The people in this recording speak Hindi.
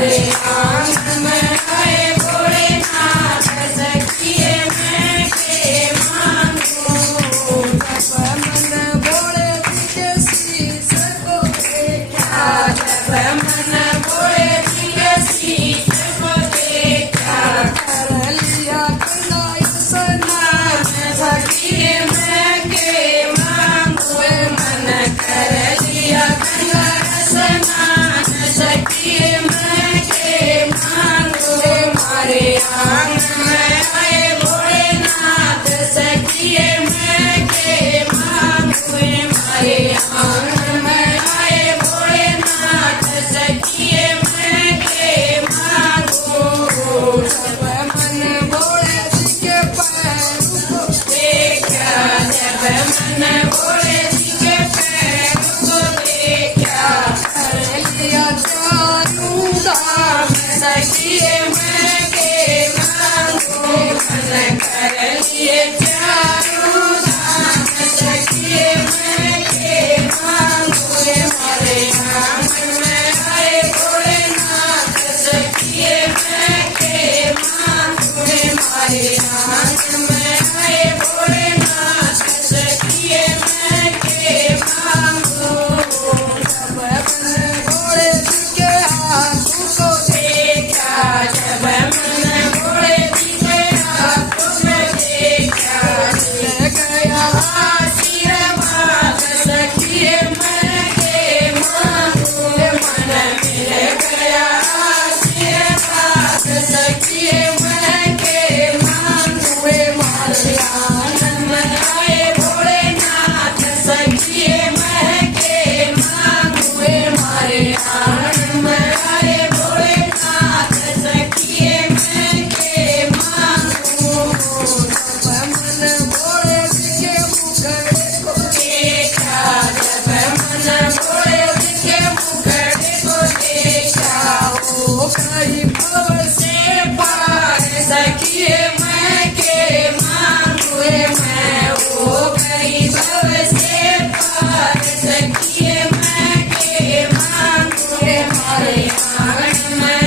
मारे आंगन में आए भोलेनाथ सखिए मैं के मांगू जब मन भोले जी के शीश को देखा जब मन भोले जी के शीश को देखा कर लिया कलाई स्नान सखिए मैं के मांगू मन कर लिया कलाई स्नान सखिए मैं के मांगू मारे आंगन में आए भोलेनाथ सखिए मैं के मांगू मारे आंगन में आए भोलेनाथ सखिए मैं के मांगू जब मन भोले जी के पैर को देखा जब मन भोले जी के पैर को देखा कर लिया चारों धाम सखिए मैं के मांगू मन कर लिए चारों धाम सखिए मैं के मांगू मारे आंगन में आए भोलेनाथ सखिए मैं के मांगू मारे आंगन में आए भोलेनाथ सखिए मैं के मांगू जब मन भोले जी के हाथों को देखा जब मन भोले जी के हाथों में देखा ले गया आशीर्वाद सखिए मैं के मांगू मन मिल गया आशीर्वाद सखिए मैं के मांगू मारे आंगन में आए भोलेनाथ सखिए मैं के मांगू मारे आंगन में आए भोलेनाथ सखिए मैं के मांगू जब मन भोले जी के मुखड़े को देखा जब मन भोले जी के मुखड़े को देखा ओ कहीं भव से पार सखिए मैं के मांगू मैं ओ कहीं भव से पार सखिए मैं के मांगू मारे आंगन में